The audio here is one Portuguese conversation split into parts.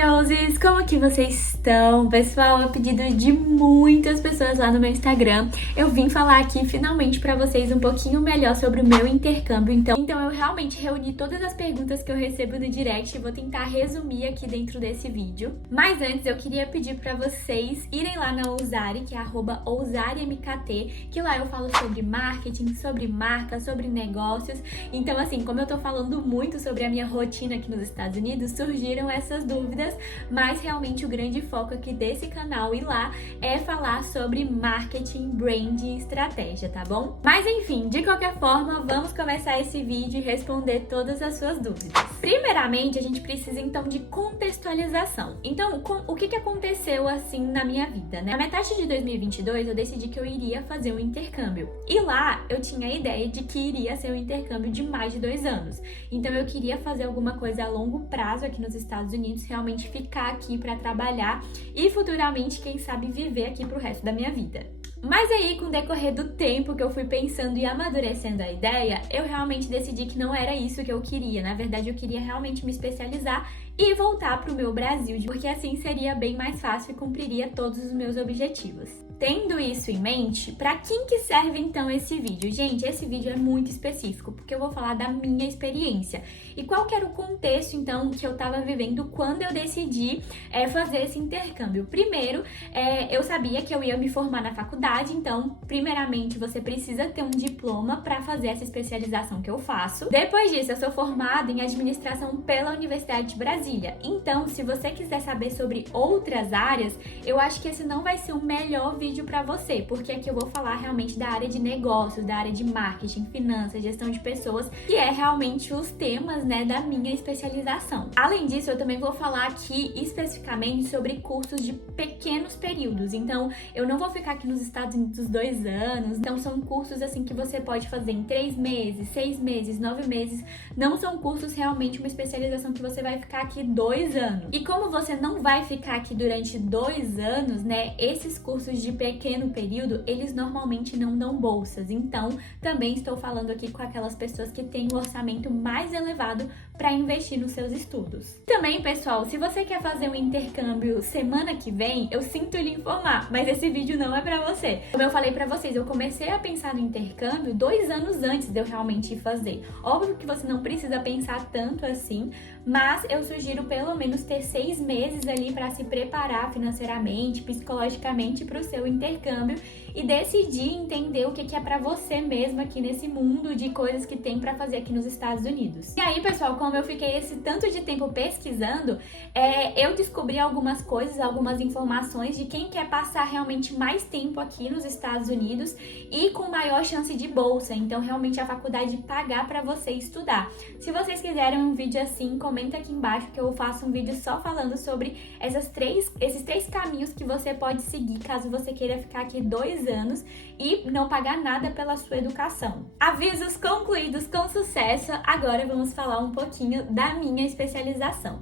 Roses, como que vocês estão? Pessoal, a pedido de muitas pessoas lá no meu Instagram, eu vim falar aqui finalmente pra vocês um pouquinho melhor sobre o meu intercâmbio. Então eu realmente reuni todas as perguntas que eu recebo no direct e vou tentar resumir aqui dentro desse vídeo. Mas antes eu queria pedir pra vocês irem lá na Ousari, que é @ousaremkt, que lá eu falo sobre marketing, sobre marca, sobre negócios. Então assim, como eu tô falando muito sobre a minha rotina aqui nos Estados Unidos, surgiram essas dúvidas, mas realmente o grande foco aqui desse canal e lá é falar sobre marketing, brand e estratégia, tá bom? Mas enfim, de qualquer forma, vamos começar esse vídeo e responder todas as suas dúvidas. Primeiramente, a gente precisa então de contextualização. Então, o que aconteceu assim na minha vida, né? Na metade de 2022, eu decidi que eu iria fazer um intercâmbio. E lá, eu tinha a ideia de que iria ser um intercâmbio de mais de 2 anos. Então, eu queria fazer alguma coisa a longo prazo aqui nos Estados Unidos, realmente ficar aqui para trabalhar e futuramente, quem sabe, viver aqui pro resto da minha vida. Mas aí, com o decorrer do tempo que eu fui pensando e amadurecendo a ideia, eu realmente decidi que não era isso que eu queria. Na verdade, eu queria realmente me especializar e voltar pro meu Brasil, porque assim seria bem mais fácil e cumpriria todos os meus objetivos. Tendo isso em mente, para quem que serve então esse vídeo? Gente, esse vídeo é muito específico, porque eu vou falar da minha experiência. E qual que era o contexto então que eu tava vivendo quando eu decidi fazer esse intercâmbio? Primeiro, eu sabia que eu ia me formar na faculdade, então, primeiramente, você precisa ter um diploma para fazer essa especialização que eu faço. Depois disso, eu sou formada em administração pela Universidade de Brasília. Então, se você quiser saber sobre outras áreas, eu acho que esse não vai ser o melhor vídeo para você, porque aqui eu vou falar realmente da área de negócios, da área de marketing, finanças, gestão de pessoas, que é realmente os temas, né, da minha especialização. Além disso, eu também vou falar aqui especificamente sobre cursos de pequenos períodos. Então, eu não vou ficar aqui nos Estados Unidos 2 anos. Então, são cursos assim que você pode fazer em 3 meses, 6 meses, 9 meses. Não são cursos realmente uma especialização que você vai ficar aqui 2 anos. E como você não vai ficar aqui durante 2 anos, né, esses cursos de pequeno período, eles normalmente não dão bolsas. Então, também estou falando aqui com aquelas pessoas que têm um orçamento mais elevado para investir nos seus estudos. Também, pessoal, se você quer fazer um intercâmbio semana que vem, eu sinto lhe informar, mas esse vídeo não é para você. Como eu falei para vocês, eu comecei a pensar no intercâmbio 2 anos antes de eu realmente ir fazer. Óbvio que você não precisa pensar tanto assim, mas eu sugiro pelo menos ter 6 meses ali para se preparar financeiramente, psicologicamente para o seu intercâmbio e decidir entender o que é para você mesmo aqui nesse mundo de coisas que tem para fazer aqui nos Estados Unidos. E aí, pessoal, como eu fiquei esse tanto de tempo pesquisando, eu descobri algumas coisas, algumas informações de quem quer passar realmente mais tempo aqui nos Estados Unidos e com maior chance de bolsa. Então, realmente a faculdade pagar para você estudar. Se vocês quiserem um vídeo assim, comenta aqui embaixo que eu faço um vídeo só falando sobre esses três caminhos que você pode seguir caso você queira ficar aqui 2 anos e não pagar nada pela sua educação. Avisos concluídos com sucesso, agora vamos falar um pouquinho da minha especialização.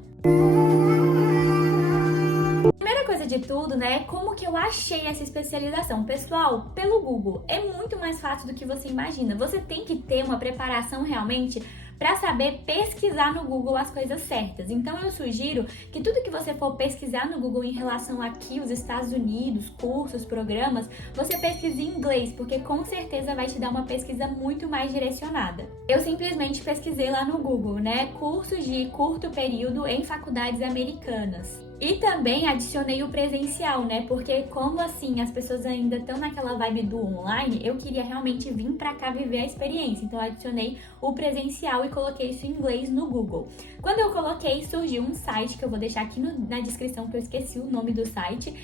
Primeira coisa de tudo, né, como que eu achei essa especialização? Pessoal, pelo Google. É muito mais fácil do que você imagina. Você tem que ter uma preparação realmente para saber pesquisar no Google as coisas certas. Então eu sugiro que tudo que você for pesquisar no Google em relação aqui os Estados Unidos, cursos, programas, você pesquise em inglês, porque com certeza vai te dar uma pesquisa muito mais direcionada. Eu simplesmente pesquisei lá no Google, né, cursos de curto período em faculdades americanas. E também adicionei o presencial, né? Porque como assim as pessoas ainda estão naquela vibe do online, eu queria realmente vir pra cá viver a experiência. Então adicionei o presencial e coloquei isso em inglês no Google. Quando eu coloquei, surgiu um site que eu vou deixar aqui na descrição, que eu esqueci o nome do site,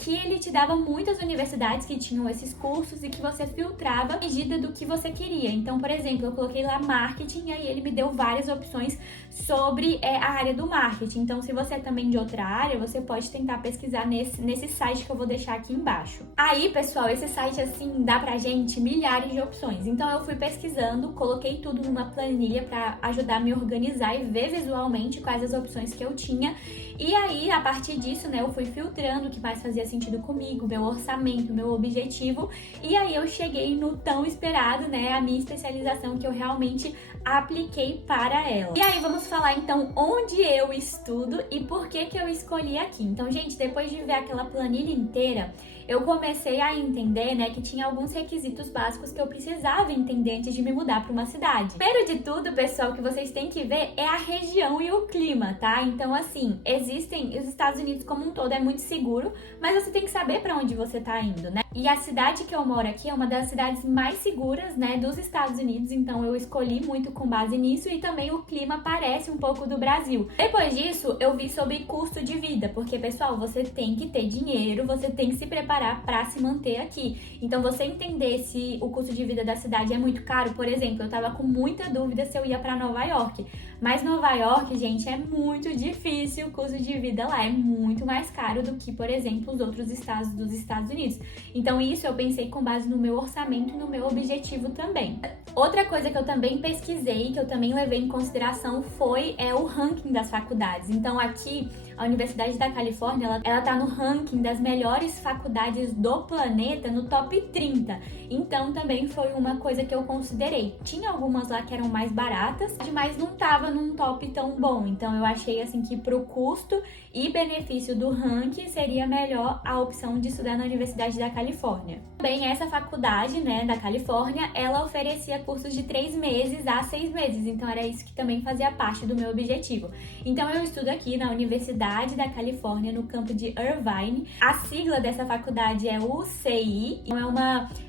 que ele te dava muitas universidades que tinham esses cursos e que você filtrava à medida do que você queria. Então, por exemplo, eu coloquei lá marketing e aí ele me deu várias opções sobre a área do marketing. Então, se você é também de outra área, você pode tentar pesquisar nesse site que eu vou deixar aqui embaixo. Aí, pessoal, esse site, assim, dá pra gente milhares de opções. Então, eu fui pesquisando, coloquei tudo numa planilha pra ajudar a me organizar e ver visualmente quais as opções que eu tinha. E aí, a partir disso, né, eu fui filtrando o que mais fazia sentido comigo, meu orçamento, meu objetivo. E aí eu cheguei no tão esperado, né, a minha especialização que eu realmente apliquei para ela. E aí vamos falar então onde eu estudo e por que que eu escolhi aqui. Então, gente, depois de ver aquela planilha inteira, eu comecei a entender, né, que tinha alguns requisitos básicos que eu precisava entender antes de me mudar para uma cidade. Primeiro de tudo, pessoal, que vocês têm que ver é a região e o clima, tá? Então, assim, existem os Estados Unidos como um todo é muito seguro, mas você tem que saber para onde você tá indo, né? E a cidade que eu moro aqui é uma das cidades mais seguras, né, dos Estados Unidos, então eu escolhi muito com base nisso e também o clima parece um pouco do Brasil. Depois disso, eu vi sobre custo de vida, porque, pessoal, você tem que ter dinheiro, você tem que se preparar para se manter aqui. Então, você entender se o custo de vida da cidade é muito caro, por exemplo, eu tava com muita dúvida se eu ia para Nova York, mas Nova York, gente, é muito difícil, o custo de vida lá é muito mais caro do que, por exemplo, os outros estados dos Estados Unidos. Então, isso eu pensei com base no meu orçamento e no meu objetivo também. Outra coisa que eu também pesquisei, que eu também levei em consideração foi o ranking das faculdades. Então, aqui, a Universidade da Califórnia, ela tá no ranking das melhores faculdades do planeta, no top 30. Então, também foi uma coisa que eu considerei. Tinha algumas lá que eram mais baratas, mas não tava num top tão bom. Então, eu achei, assim, que pro custo e benefício do ranking, seria melhor a opção de estudar na Universidade da Califórnia. Também, essa faculdade, né, da Califórnia, ela oferecia cursos de 3 meses a 6 meses. Então, era isso que também fazia parte do meu objetivo. Então, eu estudo aqui na Universidade da Califórnia, no campo de Irvine. A sigla dessa faculdade é UCI, então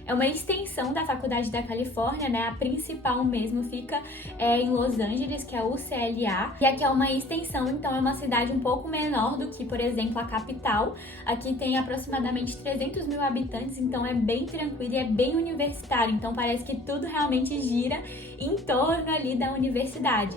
é uma extensão da Faculdade da Califórnia, né? A principal mesmo fica em Los Angeles, que é a UCLA, e aqui é uma extensão, então é uma cidade um pouco menor do que, por exemplo, a capital. Aqui tem aproximadamente 300 mil habitantes, então é bem tranquilo e é bem universitário, então parece que tudo realmente gira em torno ali da universidade.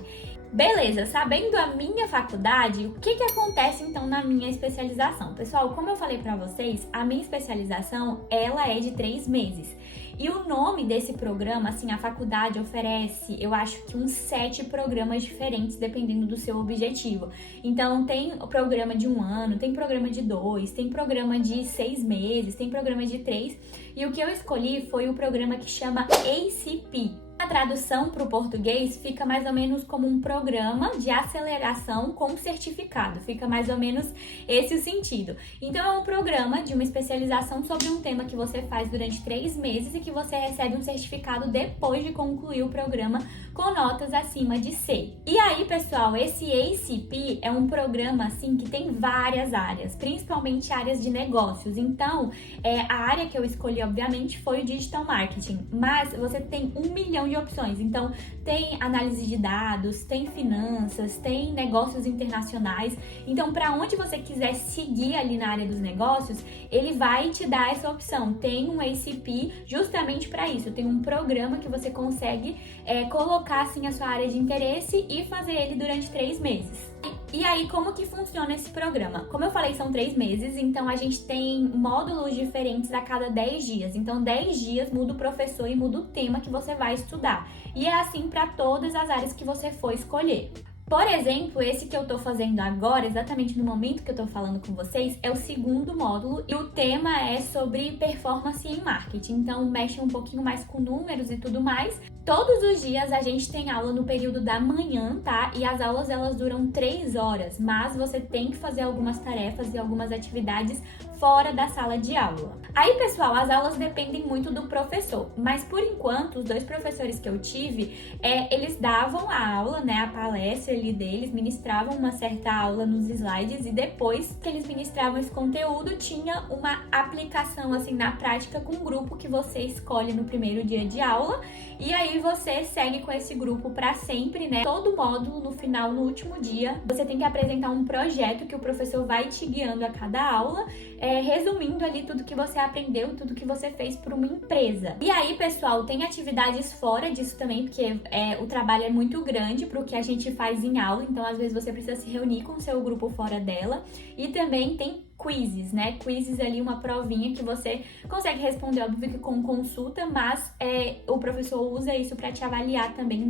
Beleza, sabendo a minha faculdade, o que acontece então na minha especialização? Pessoal, como eu falei pra vocês, a minha especialização, ela é de 3 meses. E o nome desse programa, assim, a faculdade oferece, eu acho que uns 7 programas diferentes, dependendo do seu objetivo. Então, tem o programa de 1 ano, tem programa de 2, tem programa de 6 meses, tem programa de 3. E o que eu escolhi foi o programa que chama ACP. A tradução para o português fica mais ou menos como um programa de aceleração com certificado, fica mais ou menos esse o sentido. Então é um programa de uma especialização sobre um tema que você faz durante 3 meses e que você recebe um certificado depois de concluir o programa com notas acima de C. E aí, pessoal, esse ACP é um programa assim que tem várias áreas, principalmente áreas de negócios. Então, a área que eu escolhi, obviamente, foi o Digital Marketing, mas você tem 1 milhão de opções. Então, tem análise de dados, tem finanças, tem negócios internacionais. Então, para onde você quiser seguir ali na área dos negócios, ele vai te dar essa opção. Tem um ACP justamente para isso. Tem um programa que você consegue colocar assim a sua área de interesse e fazer ele durante 3 meses. E aí, como que funciona esse programa? Como eu falei, são 3 meses, então a gente tem módulos diferentes a cada 10 dias. Então, 10 dias muda o professor e muda o tema que você vai estudar. E é assim para todas as áreas que você for escolher. Por exemplo, esse que eu tô fazendo agora, exatamente no momento que eu tô falando com vocês, é o 2º módulo e o tema é sobre performance em marketing. Então, mexe um pouquinho mais com números e tudo mais. Todos os dias a gente tem aula no período da manhã, tá? E as aulas, elas duram 3 horas, mas você tem que fazer algumas tarefas e algumas atividades fora da sala de aula. Aí, pessoal, as aulas dependem muito do professor, mas por enquanto, os 2 professores que eu tive, eles davam a aula, né, a palestra ali deles, ministravam uma certa aula nos slides e depois que eles ministravam esse conteúdo, tinha uma aplicação, assim, na prática com um grupo que você escolhe no primeiro dia de aula e aí você segue com esse grupo para sempre, né? Todo módulo, no final, no último dia, você tem que apresentar um projeto que o professor vai te guiando a cada aula, resumindo ali tudo que você aprendeu, tudo que você fez para uma empresa. E aí, pessoal, tem atividades fora disso também, porque o trabalho é muito grande para o que a gente faz em aula, então às vezes você precisa se reunir com o seu grupo fora dela. E também tem quizzes, né? Quizzes ali, uma provinha que você consegue responder, óbvio que com consulta, mas o professor usa isso para te avaliar também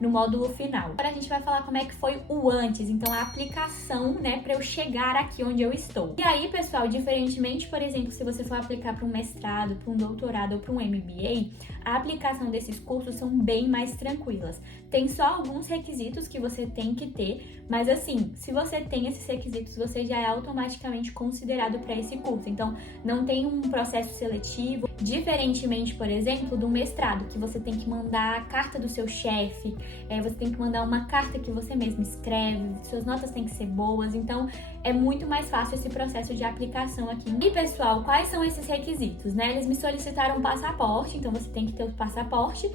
no módulo final. Agora a gente vai falar como é que foi o antes, então a aplicação, né, para eu chegar aqui onde eu estou. E aí, pessoal, diferentemente, por exemplo, se você for aplicar para um mestrado, para um doutorado ou para um MBA, a aplicação desses cursos são bem mais tranquilas. Tem só alguns requisitos que você tem que ter, mas assim, se você tem esses requisitos, você já é automaticamente considerado para esse curso. Então, não tem um processo seletivo, diferentemente, por exemplo, do mestrado, que você tem que mandar a carta do seu chefe, você tem que mandar uma carta que você mesmo escreve, suas notas têm que ser boas, então é muito mais fácil esse processo de aplicação aqui. E, pessoal, quais são esses requisitos, né? Eles me solicitaram um passaporte, então você tem que ter o passaporte.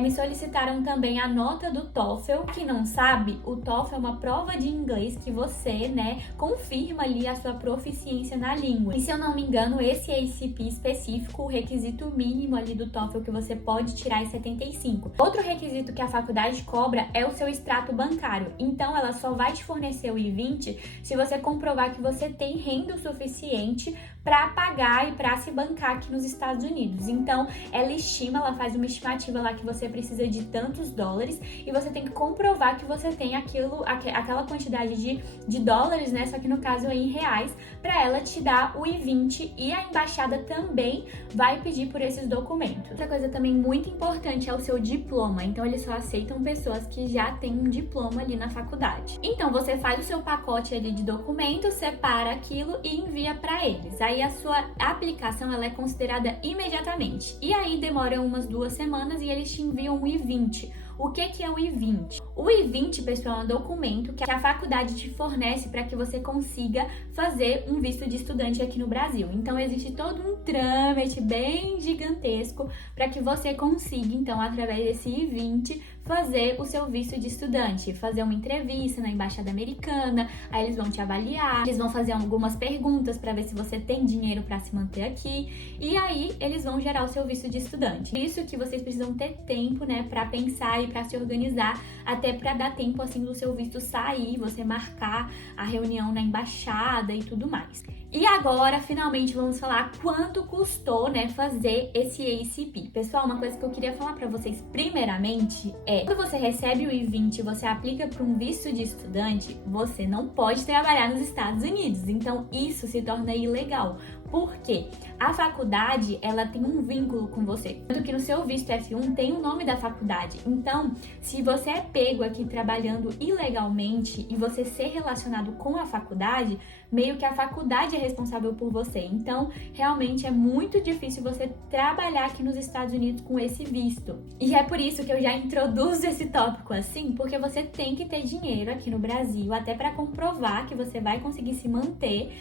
Me solicitaram também a nota do TOEFL. Quem não sabe, o TOEFL é uma prova de inglês que você, né, confirma ali a sua proficiência na língua. E se eu não me engano, esse ACP específico, o requisito mínimo ali do TOEFL que você pode tirar é 75. Outro requisito que a faculdade cobra é o seu extrato bancário. Então, ela só vai te fornecer o I-20 se você comprovar que você tem renda o suficiente para pagar e para se bancar aqui nos Estados Unidos. Então, ela faz uma estimativa lá que você precisa de tantos dólares e você tem que comprovar que você tem aquela quantidade de dólares, né? Só que no caso aí em reais, para ela te dar o I-20, e a embaixada também vai pedir por esses documentos. Outra coisa também muito importante é o seu diploma. Então, eles só aceitam pessoas que já têm um diploma ali na faculdade. Então, você faz o seu pacote ali de documentos, separa aquilo e envia para eles. Aí a sua aplicação ela é considerada imediatamente. E aí demora umas 2 semanas e eles te enviam um I-20. O que é o I-20? O I-20, pessoal, é um documento que a faculdade te fornece para que você consiga fazer um visto de estudante aqui no Brasil. Então, existe todo um trâmite bem gigantesco para que você consiga, então, através desse I-20, fazer o seu visto de estudante, fazer uma entrevista na embaixada americana, aí eles vão te avaliar, eles vão fazer algumas perguntas para ver se você tem dinheiro para se manter aqui, e aí eles vão gerar o seu visto de estudante. Isso que vocês precisam ter tempo, né, para pensar e para se organizar, até para dar tempo assim do seu visto sair, você marcar a reunião na embaixada e tudo mais. E agora, finalmente, vamos falar quanto custou, né, fazer esse ACP. Pessoal, uma coisa que eu queria falar para vocês primeiramente quando você recebe o I-20 e você aplica para um visto de estudante, você não pode trabalhar nos Estados Unidos. Então, isso se torna ilegal. Por quê? A faculdade, ela tem um vínculo com você. Tanto que no seu visto F1 tem o nome da faculdade. Então, se você é pego aqui trabalhando ilegalmente e você ser relacionado com a faculdade, meio que a faculdade é responsável por você. Então, realmente é muito difícil você trabalhar aqui nos Estados Unidos com esse visto. E é por isso que eu já introduzo esse tópico assim, porque você tem que ter dinheiro aqui no Brasil, até para comprovar que você vai conseguir se manter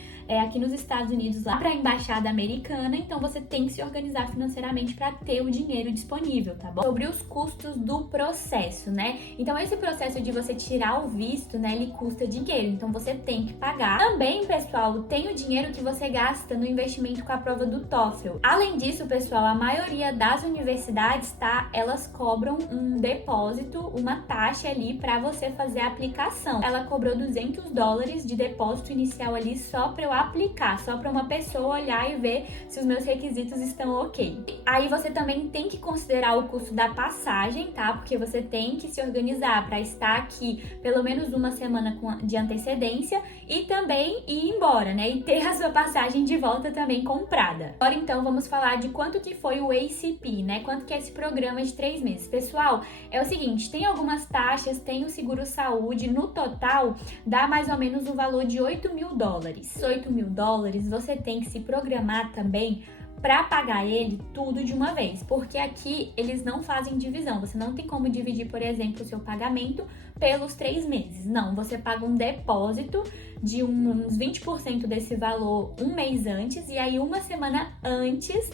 aqui nos Estados Unidos, lá para a embaixada americana. Então, você tem que se organizar financeiramente para ter o dinheiro disponível, tá bom? Sobre os custos do processo, né? Então, esse processo de você tirar o visto, né, ele custa dinheiro. Então, você tem que pagar. Também, pessoal, tem o dinheiro que você gasta no investimento com a prova do TOEFL. Além disso, pessoal, a maioria das universidades, tá? Elas cobram um depósito, uma taxa ali para você fazer a aplicação. Ela cobrou $200 de depósito inicial ali só para eu aplicar, só para uma pessoa olhar e ver se os meus requisitos estão ok. Aí você também tem que considerar o custo da passagem, tá? Porque você tem que se organizar para estar aqui pelo menos uma semana de antecedência e também ir embora, né? E ter a sua passagem de volta também comprada. Agora então vamos falar de quanto que foi o ACP, né? Quanto que é esse programa de 3 meses. Pessoal, é o seguinte, tem algumas taxas, tem o seguro-saúde, no total dá mais ou menos o valor de $8.000. $8.000, você tem que se programar também para pagar ele tudo de uma vez, porque aqui eles não fazem divisão, você não tem como dividir, por exemplo, o seu pagamento pelos 3 meses, não, você paga um depósito de uns 20% desse valor um mês antes, e aí uma semana antes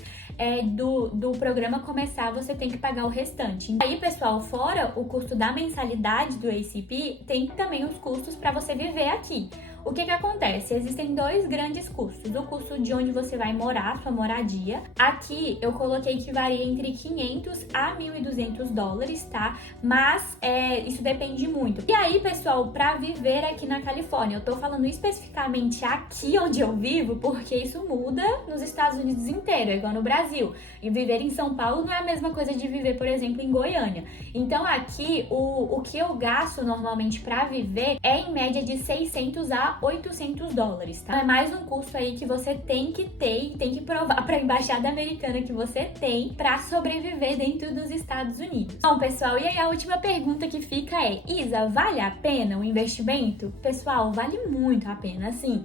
do programa começar, você tem que pagar o restante. Aí, pessoal, fora o custo da mensalidade do ACP, tem também os custos para você viver aqui. O que acontece? Existem dois grandes custos. O custo de onde você vai morar, sua moradia. Aqui eu coloquei que varia entre 500 a 1.200 dólares, tá? Mas isso depende muito. E aí, pessoal, pra viver aqui na Califórnia, eu tô falando especificamente aqui onde eu vivo, porque isso muda nos Estados Unidos inteiro, igual no Brasil. E viver em São Paulo não é a mesma coisa de viver, por exemplo, em Goiânia. Então aqui, o que eu gasto normalmente pra viver é em média de 600 a 800 dólares, tá? É mais um custo aí que você tem que ter e tem que provar pra embaixada americana que você tem pra sobreviver dentro dos Estados Unidos. Bom, pessoal, e aí a última pergunta que fica é: Isa, vale a pena o investimento? Pessoal, vale muito a pena, assim.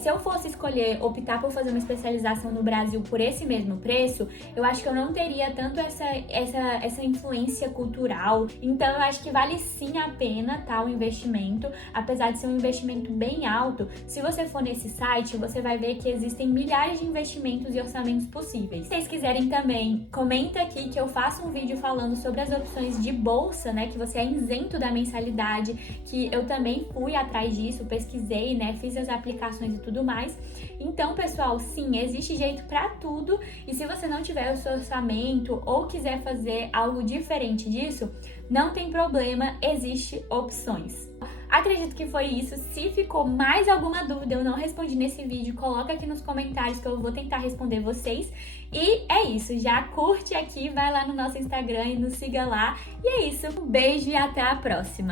Se eu fosse escolher optar por fazer uma especialização no Brasil por esse mesmo preço, eu acho que eu não teria tanto essa influência cultural. Então eu acho que vale sim a pena, tá, o investimento, apesar de ser um investimento bem alto. Se você for nesse site, você vai ver que existem milhares de investimentos e orçamentos possíveis. Se vocês quiserem também, comenta aqui que eu faço um vídeo falando sobre as opções de bolsa, né, que você é isento da mensalidade, que eu também fui atrás disso, pesquisei, né, fiz as aplicações e tudo mais. Então, pessoal, sim, existe jeito pra tudo, e se você não tiver o seu orçamento ou quiser fazer algo diferente disso, não tem problema, existe opções. Acredito que foi isso. Se ficou mais alguma dúvida, eu não respondi nesse vídeo, coloca aqui nos comentários que eu vou tentar responder vocês. E é isso, já curte aqui, vai lá no nosso Instagram e nos siga lá. E é isso, um beijo e até a próxima!